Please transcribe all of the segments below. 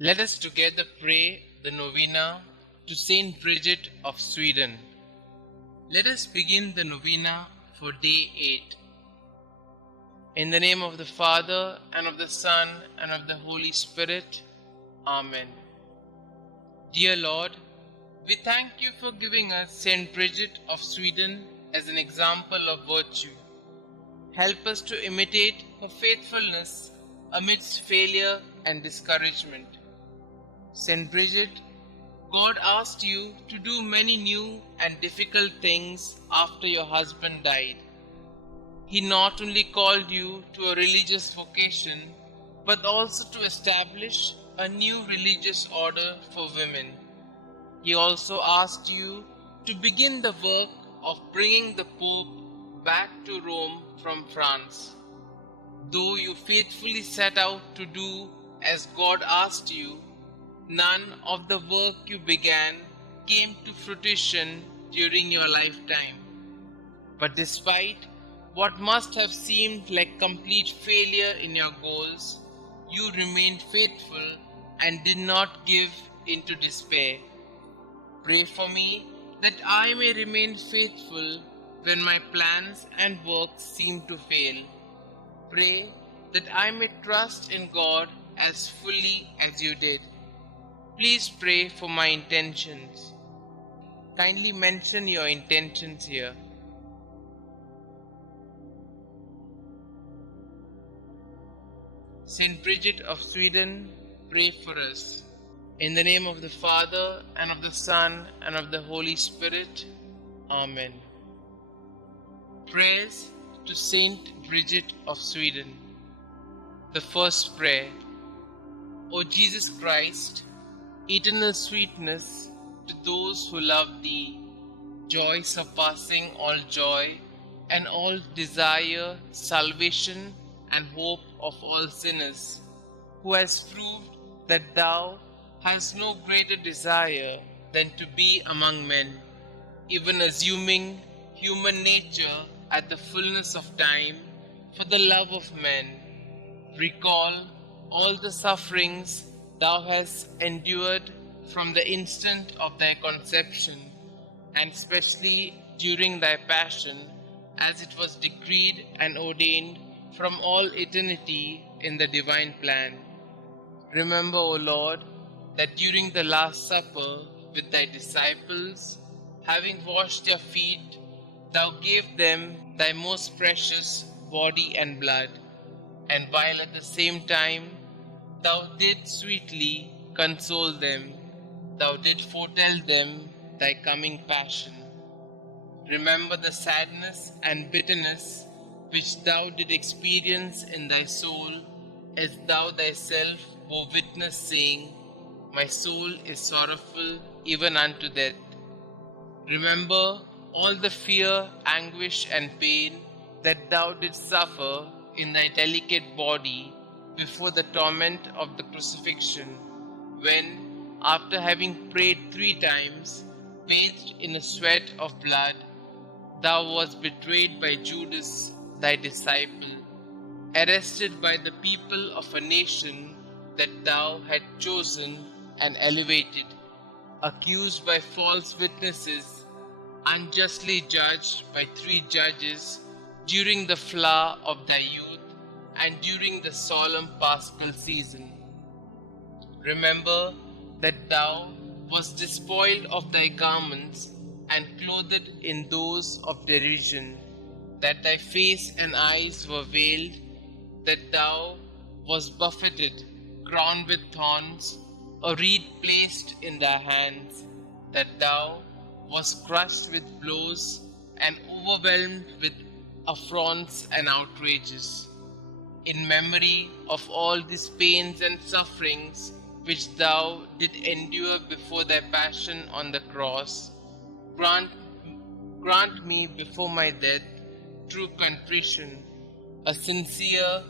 Let us together pray the Novena to St Bridget of Sweden. Let us begin the Novena for day 8. In the name of the Father, and of the Son, and of the Holy Spirit. Amen. Dear Lord, we thank you for giving us St Bridget of Sweden as an example of virtue. Help us to imitate her faithfulness amidst failure and discouragement. St Bridget, God asked you to do many new and difficult things after your husband died. He not only called you to a religious vocation, but also to establish a new religious order for women. He also asked you to begin the work of bringing the Pope back to Rome from France. Though you faithfully set out to do as God asked you, none of the work you began came to fruition during your lifetime. But despite what must have seemed like complete failure in your goals, you remained faithful and did not give into despair. Pray for me that I may remain faithful when my plans and works seem to fail. Pray that I may trust in God as fully as you did. Please pray for my intentions. Kindly mention your intentions here. St. Bridget of Sweden, pray for us. In the name of the Father, and of the Son, and of the Holy Spirit. Amen. Prayers to St. Bridget of Sweden. The first prayer. O Jesus Christ, eternal sweetness to those who love Thee, joy surpassing all joy, and all desire salvation and hope of all sinners, who has proved that Thou hast no greater desire than to be among men, even assuming human nature at the fullness of time for the love of men. Recall all the sufferings Thou hast endured from the instant of Thy conception, and especially during Thy passion, as it was decreed and ordained from all eternity in the divine plan. Remember, O Lord, that during the Last Supper with Thy disciples, having washed their feet, Thou gave them Thy most precious body and blood, and while at the same time Thou didst sweetly console them, Thou didst foretell them Thy coming passion. Remember the sadness and bitterness which Thou didst experience in Thy soul, as Thou Thyself bore witness, saying, My soul is sorrowful even unto death. Remember all the fear, anguish, and pain that Thou didst suffer in Thy delicate body before the torment of the crucifixion, when, after having prayed 3 times, bathed in a sweat of blood, Thou wast betrayed by Judas, Thy disciple, arrested by the people of a nation that Thou had chosen and elevated, accused by false witnesses, unjustly judged by 3 judges during the flower of Thy youth and during the solemn Paschal season. Remember that Thou wast despoiled of Thy garments and clothed in those of derision, that Thy face and eyes were veiled, that Thou wast buffeted, crowned with thorns, a reed placed in Thy hands, that Thou wast crushed with blows and overwhelmed with affronts and outrages. In memory of all these pains and sufferings which Thou did endure before Thy passion on the cross, grant me before my death true contrition, a sincere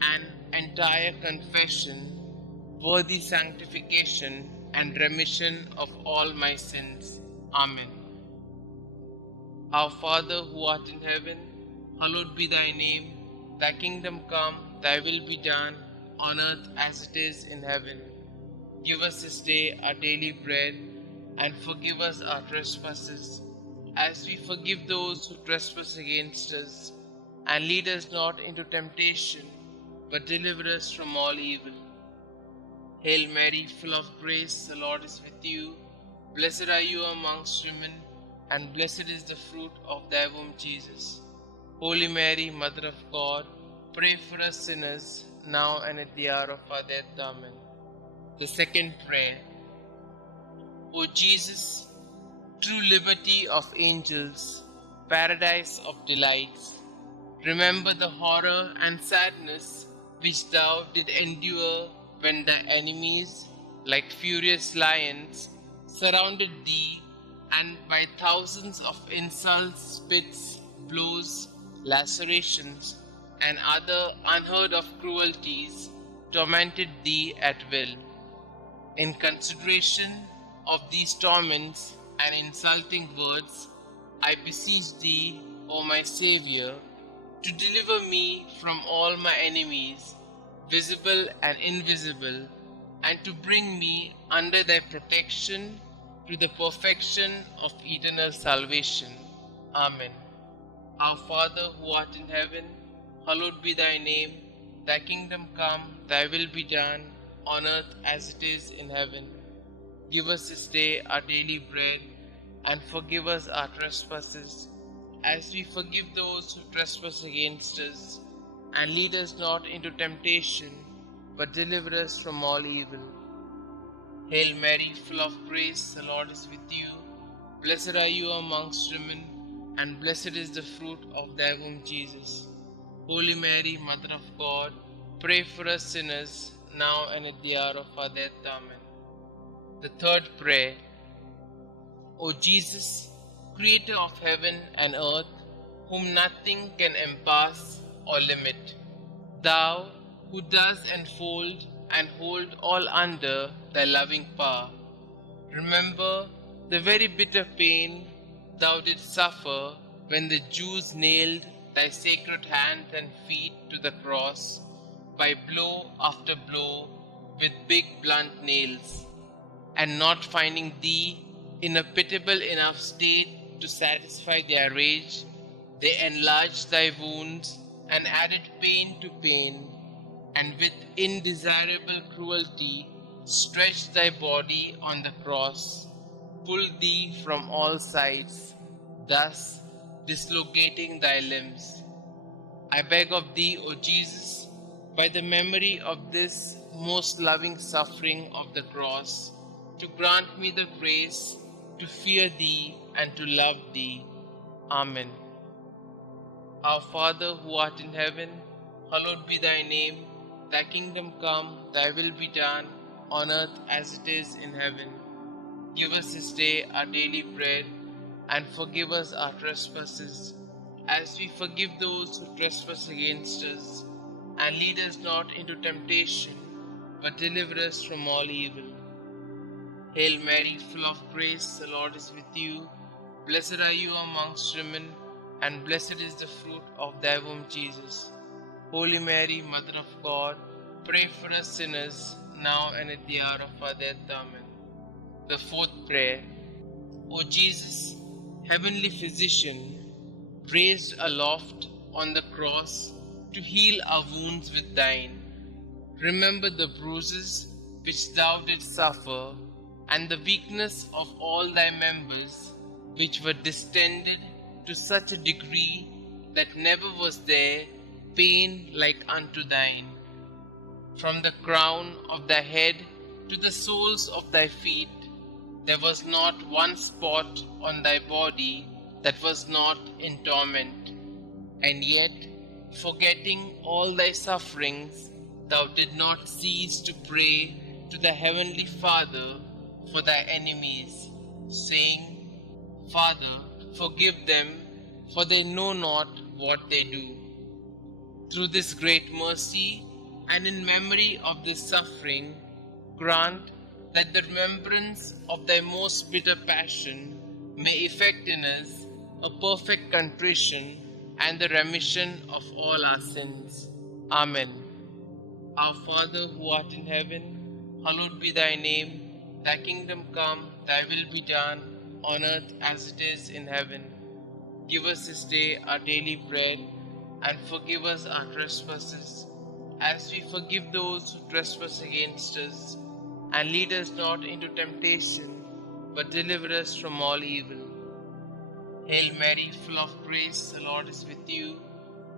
and entire confession, worthy sanctification and remission of all my sins. Amen. Our Father who art in heaven, hallowed be Thy name. Thy kingdom come, Thy will be done, on earth as it is in heaven. Give us this day our daily bread, and forgive us our trespasses, as we forgive those who trespass against us. And lead us not into temptation, but deliver us from all evil. Hail Mary, full of grace, the Lord is with you. Blessed are you amongst women, and blessed is the fruit of thy womb, Jesus. Holy Mary, Mother of God, pray for us sinners, now and at the hour of our death. Amen. The second prayer. O Jesus, true liberty of angels, paradise of delights, remember the horror and sadness which thou did endure when thy enemies, like furious lions, surrounded thee, and by thousands of insults, spits, blows, lacerations, and other unheard of cruelties tormented thee at will. In consideration of these torments and insulting words, I beseech thee, O my Xavier, to deliver me from all my enemies, visible and invisible, and to bring me under thy protection to the perfection of eternal salvation. Amen. Our Father who art in heaven, hallowed be thy name. Thy kingdom come, thy will be done, on earth as it is in heaven. Give us this day our daily bread, and forgive us our trespasses, as we forgive those who trespass against us. And lead us not into temptation, but deliver us from all evil. Hail Mary, full of grace, the Lord is with you. Blessed are you amongst women, and blessed is the fruit of thy womb, Jesus. Holy Mary, Mother of God, pray for us sinners, now and at the hour of our death. Amen. The third prayer. O Jesus, Creator of heaven and earth, whom nothing can encompass or limit, thou who dost enfold and hold all under thy loving power, remember the very bitter pain thou didst suffer when the Jews nailed thy sacred hands and feet to the cross by blow after blow with big blunt nails, and not finding thee in a pitiable enough state to satisfy their rage, they enlarged thy wounds and added pain to pain, and with indesirable cruelty stretched thy body on the cross, pulled thee from all sides, thus dislocating thy limbs. I beg of thee, O Jesus, by the memory of this most loving suffering of the cross, to grant me the grace to fear thee and to love thee. Amen. Our Father who art in heaven, hallowed be thy name. Thy kingdom come, thy will be done, on earth as it is in heaven. Give us this day our daily bread, and forgive us our trespasses, as we forgive those who trespass against us. And lead us not into temptation, but deliver us from all evil. Hail Mary, full of grace, the Lord is with you. Blessed are you amongst women, and blessed is the fruit of thy womb, Jesus. Holy Mary, Mother of God, pray for us sinners, now and at the hour of our death. Amen. The fourth prayer. O Jesus, heavenly physician, raised aloft on the cross to heal our wounds with thine, remember the bruises which thou didst suffer, and the weakness of all thy members, which were distended to such a degree that never was there pain like unto thine. From the crown of thy head to the soles of thy feet, there was not one spot on thy body that was not in torment. And yet, forgetting all thy sufferings, thou did not cease to pray to the heavenly Father for thy enemies, saying, Father, forgive them, for they know not what they do. Through this great mercy, and in memory of this suffering, grant that the remembrance of thy most bitter passion may effect in us a perfect contrition and the remission of all our sins. Amen. Our Father who art in heaven, hallowed be thy name. Thy kingdom come, thy will be done, on earth as it is in heaven. Give us this day our daily bread, and forgive us our trespasses, as we forgive those who trespass against us. And lead us not into temptation, but deliver us from all evil. Hail Mary, full of grace, the Lord is with you.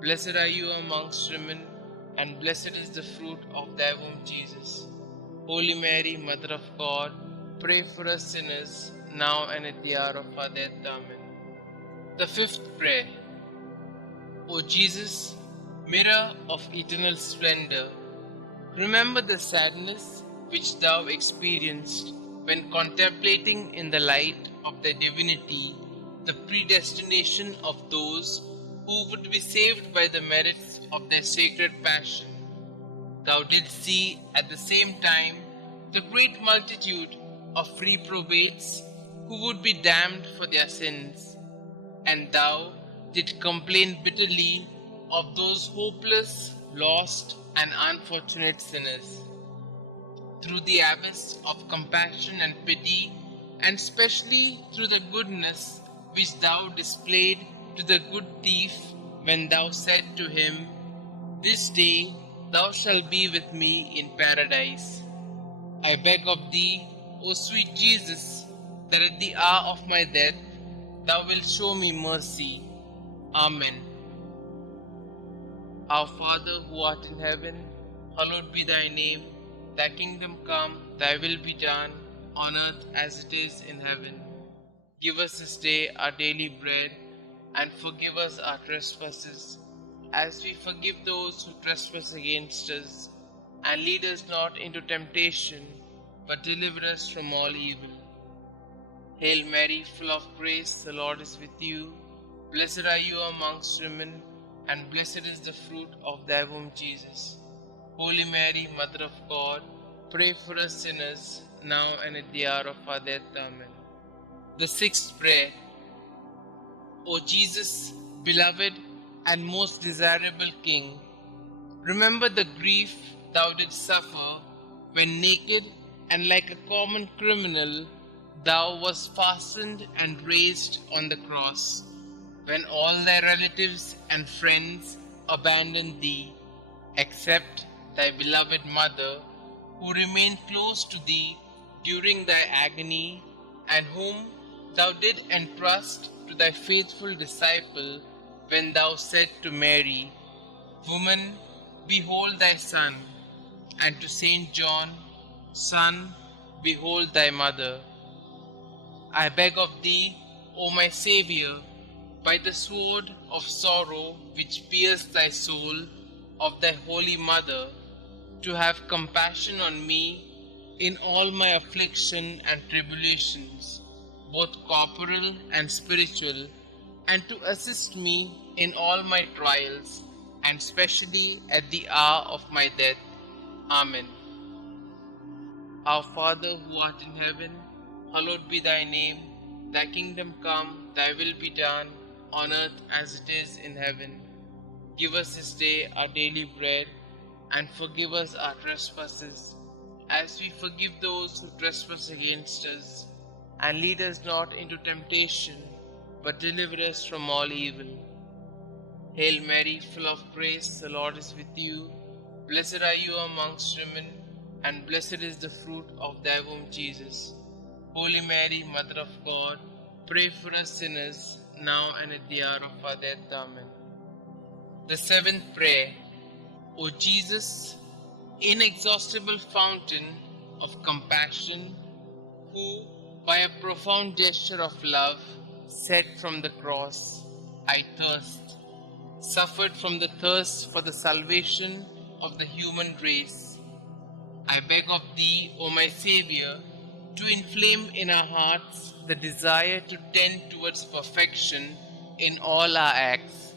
Blessed are you amongst women, and blessed is the fruit of thy womb, Jesus. Holy Mary, Mother of God, pray for us sinners, now and at the hour of our death. Amen. The fifth prayer. O Jesus, mirror of eternal splendor, remember the sadness which thou experienced when contemplating in the light of thy divinity the predestination of those who would be saved by the merits of their sacred passion. Thou didst see at the same time the great multitude of reprobates who would be damned for their sins, and thou didst complain bitterly of those hopeless, lost, and unfortunate sinners. Through the abyss of compassion and pity, and specially through the goodness which thou displayed to the good thief when thou said to him, "This day thou shalt be with me in paradise." I beg of thee, O sweet Jesus, that at the hour of my death thou wilt show me mercy. Amen. Our Father who art in heaven, hallowed be thy name. Thy kingdom come, thy will be done, on earth as it is in heaven. Give us this day our daily bread, and forgive us our trespasses, as we forgive those who trespass against us. And lead us not into temptation, but deliver us from all evil. Hail Mary, full of grace, the Lord is with you. Blessed are you amongst women, and blessed is the fruit of thy womb, Jesus. Holy Mary, Mother of God, pray for us sinners, now and at the hour of our death. Amen. The sixth prayer. O Jesus, beloved and most desirable King, remember the grief thou didst suffer when naked and like a common criminal thou wast fastened and raised on the cross, when all thy relatives and friends abandoned thee, except thy beloved mother, who remained close to thee during thy agony, and whom thou did entrust to thy faithful disciple when thou said to Mary, "Woman, behold thy son," and to Saint John, "Son, behold thy mother." I beg of thee, O my Xavier, by the sword of sorrow which pierced thy soul of thy holy mother, to have compassion on me in all my affliction and tribulations, both corporal and spiritual, and to assist me in all my trials, and specially at the hour of my death. Amen. Our Father who art in heaven, hallowed be thy name. Thy kingdom come, thy will be done, on earth as it is in heaven. Give us this day our daily bread, and forgive us our trespasses, as we forgive those who trespass against us. And lead us not into temptation, but deliver us from all evil. Hail Mary, full of grace, the Lord is with you. Blessed are you amongst women, and blessed is the fruit of thy womb, Jesus. Holy Mary, Mother of God, pray for us sinners, now and at the hour of our death. Amen. The seventh prayer. O Jesus, inexhaustible fountain of compassion, who, by a profound gesture of love, said from the cross, "I thirst," suffered from the thirst for the salvation of the human race. I beg of thee, O my Saviour, to inflame in our hearts the desire to tend towards perfection in all our acts,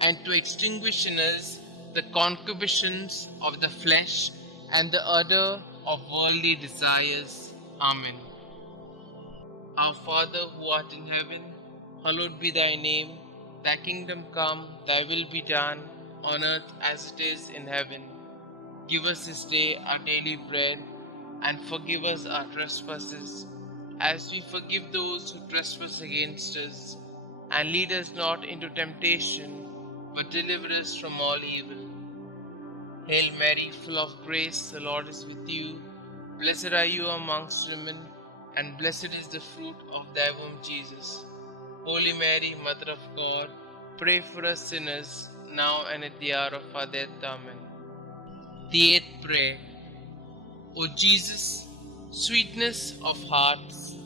and to extinguish in us the concupiscence of the flesh and the ardor of worldly desires. Amen. Our Father who art in heaven, hallowed be thy name. Thy kingdom come, thy will be done, on earth as it is in heaven. Give us this day our daily bread, and forgive us our trespasses, as we forgive those who trespass against us. And lead us not into temptation, but deliver us from all evil. Hail Mary, full of grace, the Lord is with you. Blessed are you amongst women, and blessed is the fruit of thy womb, Jesus. Holy Mary, Mother of God, pray for us sinners, now and at the hour of our death. Amen. The eighth prayer. O Jesus, sweetness of hearts,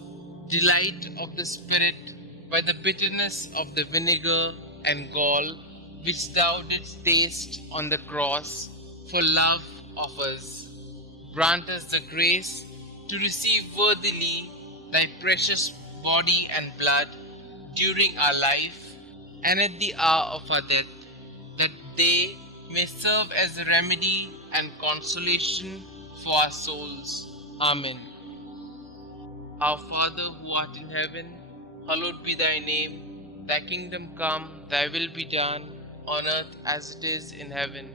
delight of the Spirit, by the bitterness of the vinegar and gall which thou didst taste on the cross for love of us, grant us the grace to receive worthily thy precious body and blood during our life and at the hour of our death, that they may serve as a remedy and consolation for our souls. Amen. Our Father who art in heaven, hallowed be thy name. Thy kingdom come, thy will be done, on earth as it is in heaven.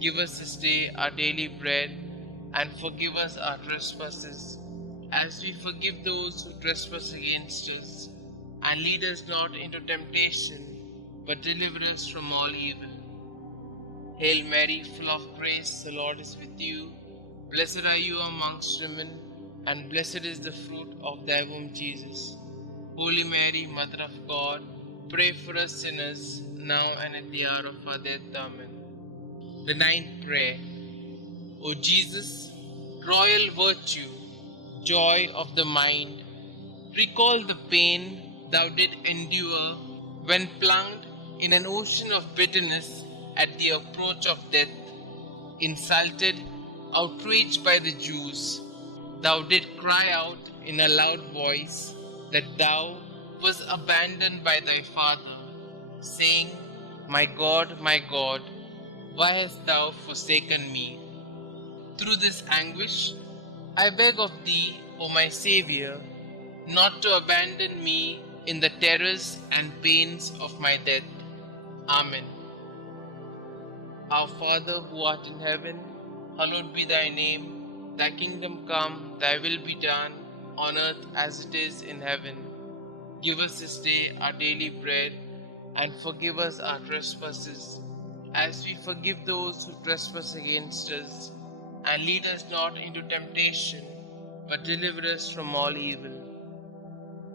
Give us this day our daily bread, and forgive us our trespasses, as we forgive those who trespass against us. And lead us not into temptation, but deliver us from all evil. Hail Mary, full of grace, the Lord is with you. Blessed are you amongst women, and blessed is the fruit of thy womb, Jesus. Holy Mary, Mother of God, pray for us sinners, now and at the hour of our death. Amen. The ninth prayer. O Jesus, royal virtue, joy of the mind, recall the pain thou did endure when plunged in an ocean of bitterness at the approach of death. Insulted, outraged by the Jews, thou did cry out in a loud voice that thou wast abandoned by thy Father, saying, my God, why hast thou forsaken me? Through this anguish, I beg of thee, O my Xavier, not to abandon me in the terrors and pains of my death. Amen. Our Father who art in heaven, hallowed be thy name. Thy kingdom come, thy will be done, on earth as it is in heaven. Give us this day our daily bread, and forgive us our trespasses, as we forgive those who trespass against us. And lead us not into temptation, but deliver us from all evil.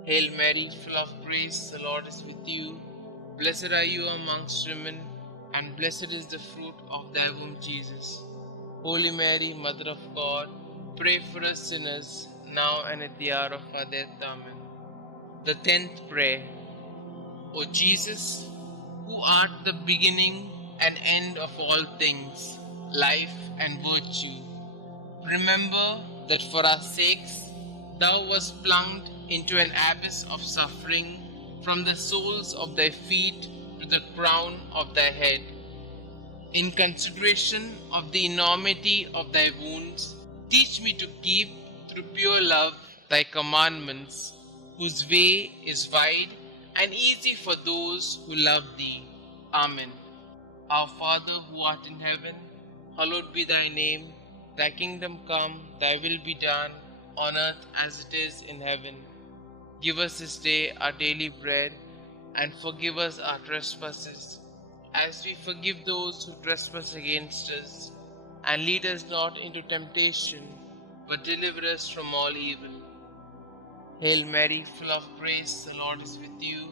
Hail Mary, full of grace, the Lord is with you. Blessed are you amongst women, and blessed is the fruit of thy womb, Jesus. Holy Mary, Mother of God, pray for us sinners, now and at the hour of our death. Amen. The 10th prayer. O Jesus, who art the beginning and end of all things, life and virtue, remember that for our sakes thou wast plunged into an abyss of suffering, from the soles of thy feet to the crown of thy head. In consideration of the enormity of thy wounds, teach me to keep, through pure love, thy commandments, whose way is wide and easy for those who love thee. Amen. Our Father who art in heaven, hallowed be thy name. Thy kingdom come, thy will be done, on earth as it is in heaven. Give us this day our daily bread, and forgive us our trespasses, as we forgive those who trespass against us. And lead us not into temptation, but deliver us from all evil. Hail Mary, full of grace, the Lord is with you.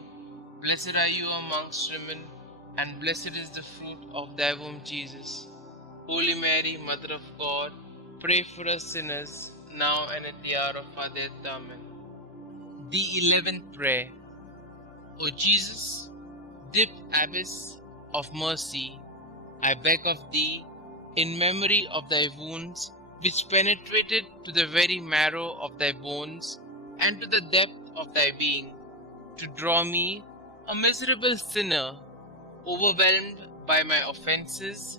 Blessed are you amongst women, and blessed is the fruit of thy womb, Jesus. Holy Mary, Mother of God, pray for us sinners, now and at the hour of our death. Amen. The 11th prayer. O Jesus, deep abyss of mercy, I beg of thee, in memory of thy wounds, which penetrated to the very marrow of thy bones and to the depth of thy being, to draw me, a miserable sinner, overwhelmed by my offenses,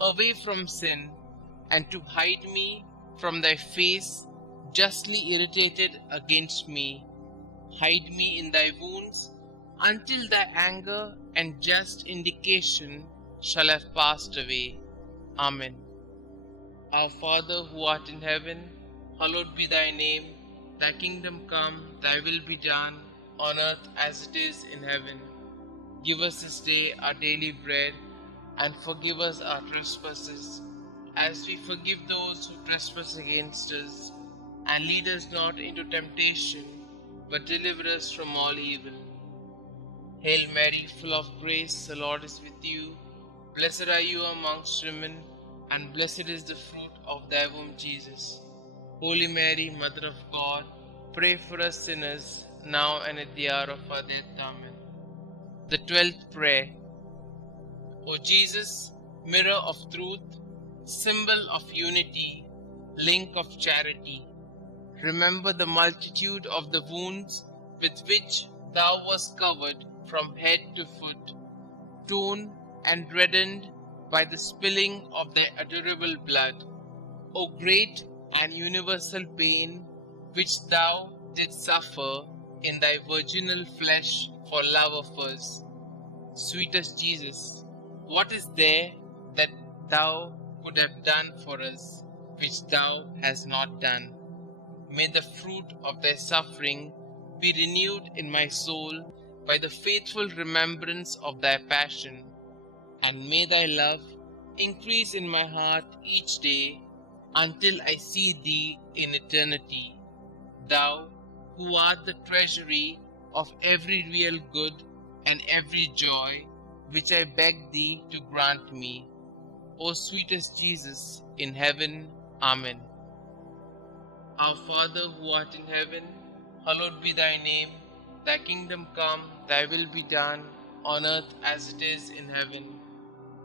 away from sin, and to hide me from thy face, justly irritated against me. Hide me in thy wounds, until thy anger and just indication shall have passed away. Amen. Our Father who art in heaven, Hallowed be thy name, thy kingdom come, thy will be done, on earth as it is in heaven. Give us this day our daily bread, and forgive us our trespasses, as we forgive those who trespass against us. And lead us not into temptation, but deliver us from all evil. Hail Mary, full of grace, the Lord is with you. Blessed are you amongst women, and blessed is the fruit of thy womb, Jesus. Holy Mary, Mother of God, pray for us sinners, now and at the hour of our death. Amen. The 12th prayer. O Jesus, mirror of truth, symbol of unity, link of charity, remember the multitude of the wounds with which thou wast covered from head to foot, torn and reddened by the spilling of thy adorable blood. O great and universal pain which thou didst suffer in thy virginal flesh for love of us. Sweetest Jesus, what is there that thou could have done for us, which thou hast not done? May the fruit of thy suffering be renewed in my soul by the faithful remembrance of thy passion, and may thy love increase in my heart each day until I see thee in eternity, thou who art the treasury of every real good and every joy, which I beg thee to grant me. O sweetest Jesus in heaven. Amen. Our Father who art in heaven, hallowed be thy name. Thy kingdom come, thy will be done, on earth as it is in heaven.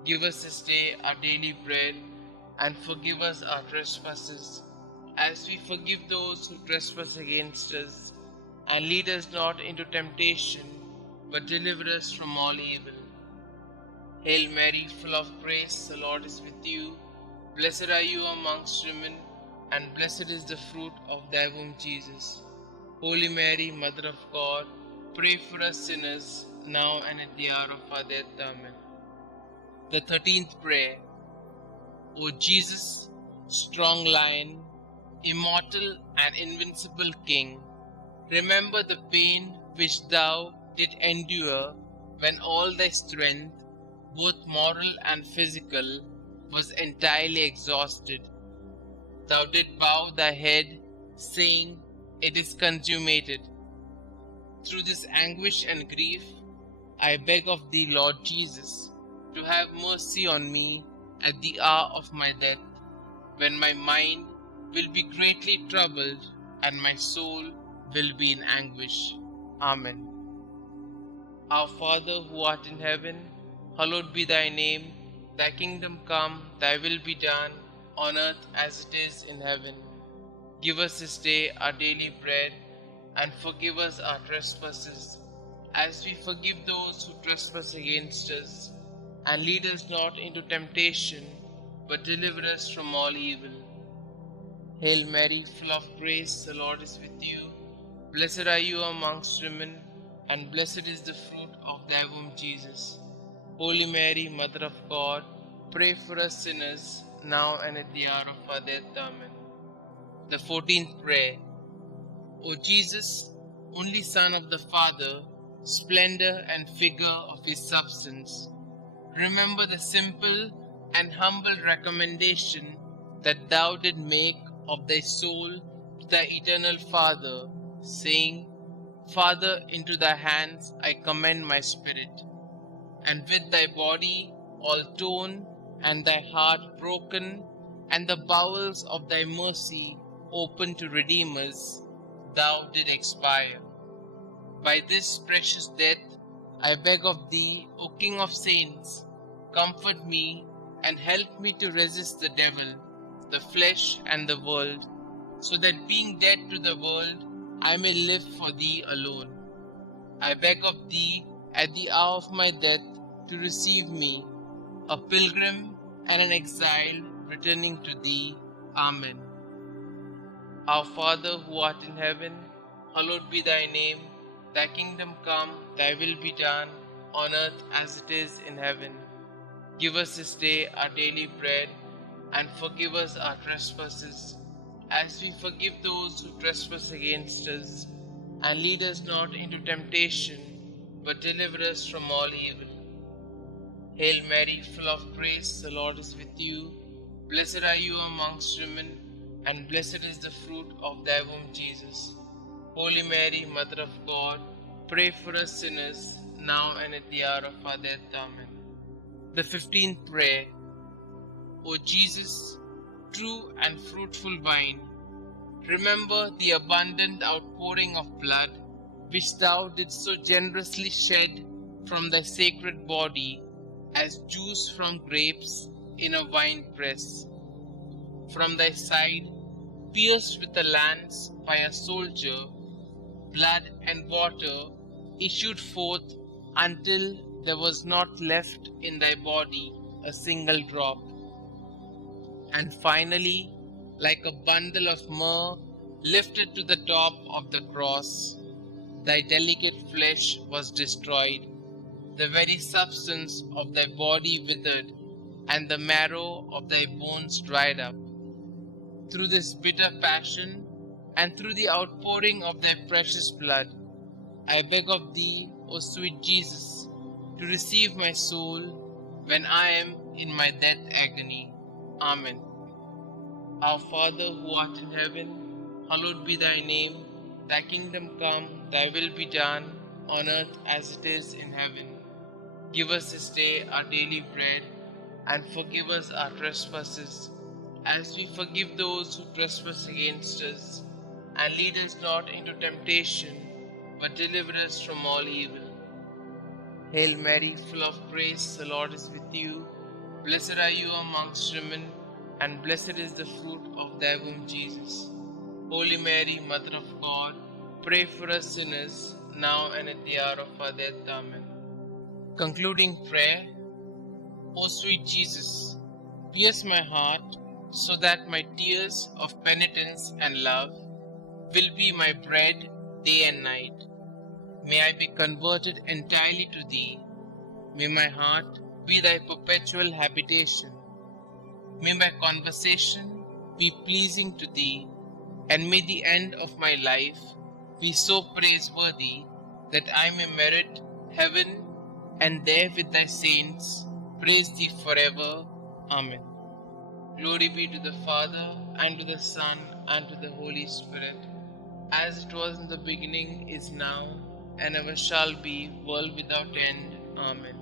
Give us this day our daily bread, and forgive us our trespasses, as we forgive those who trespass against us. And lead us not into temptation, but deliver us from all evil. Hail Mary, full of grace, the Lord is with you. Blessed are you amongst women, and blessed is the fruit of thy womb, Jesus. Holy Mary, Mother of God, pray for us sinners, now and at the hour of our death. Amen. The 13th prayer. O Jesus, strong lion, immortal and invincible King, remember the pain which thou didst endure when all thy strength, both moral and physical, was entirely exhausted. Thou didst bow thy head, saying, "It is consummated." Through this anguish and grief, I beg of thee, Lord Jesus, to have mercy on me at the hour of my death, when my mind will be greatly troubled and my soul will be in anguish. Amen. Our Father who art in heaven, hallowed be thy name. Thy kingdom come, thy will be done, on earth as it is in heaven. Give us this day our daily bread, and forgive us our trespasses, as we forgive those who trespass against us. And lead us not into temptation, but deliver us from all evil. Hail Mary, full of grace, the Lord is with you. Blessed are you amongst women, and blessed is the fruit of thy womb, Jesus. Holy Mary, Mother of God, pray for us sinners, now and at the hour of our death. Amen. The 14th prayer. O Jesus, only Son of the Father, splendor and figure of his substance, remember the simple and humble recommendation that thou didst make of thy soul to thy eternal Father, saying, "Father, into thy hands I commend my spirit." And with thy body all torn, and thy heart broken, and the bowels of thy mercy open to redeem us, thou did expire. By this precious death, I beg of thee, O King of saints, comfort me and help me to resist the devil, the flesh, and the world, so that being dead to the world, I may live for thee alone. I beg of thee, at the hour of my death, to receive me, a pilgrim and an exile returning to thee. Amen. Our Father who art in heaven, hallowed be thy name. Thy kingdom come, thy will be done, on earth as it is in heaven. Give us this day our daily bread, and forgive us our trespasses, as we forgive those who trespass against us. And lead us not into temptation, but deliver us from all evil. Hail Mary, full of grace, the Lord is with you. Blessed are you amongst women, and blessed is the fruit of thy womb, Jesus. Holy Mary, Mother of God, pray for us sinners, now and at the hour of our death. Amen. The 15th prayer. O Jesus, true and fruitful vine, remember the abundant outpouring of blood which thou didst so generously shed from thy sacred body as juice from grapes in a wine press. From thy side, pierced with a lance by a soldier, blood and water issued forth until there was not left in thy body a single drop. And finally, like a bundle of myrrh lifted to the top of the cross, thy delicate flesh was destroyed, the very substance of thy body withered, and the marrow of thy bones dried up. Through this bitter passion, and through the outpouring of thy precious blood, I beg of thee, O sweet Jesus, to receive my soul when I am in my death agony. Amen. Our Father who art in heaven, hallowed be thy name. Thy kingdom come, thy will be done, on earth as it is in heaven. Give us this day our daily bread, and forgive us our trespasses, as we forgive those who trespass against us. And lead us not into temptation, but deliver us from all evil. Hail Mary, full of grace, the Lord is with you. Blessed are you amongst women, and blessed is the fruit of thy womb, Jesus. Holy Mary, Mother of God, pray for us sinners, now and at the hour of our death. Amen. Concluding prayer. O sweet Jesus, pierce my heart so that my tears of penitence and love will be my bread day and night. May I be converted entirely to thee. May my heart be thy perpetual habitation. May my conversation be pleasing to thee, and may the end of my life be so praiseworthy that I may merit heaven, and there with thy saints praise thee forever. Amen. Glory be to the Father, and to the Son, and to the Holy Spirit, as it was in the beginning, is now, and ever shall be, world without end. Amen.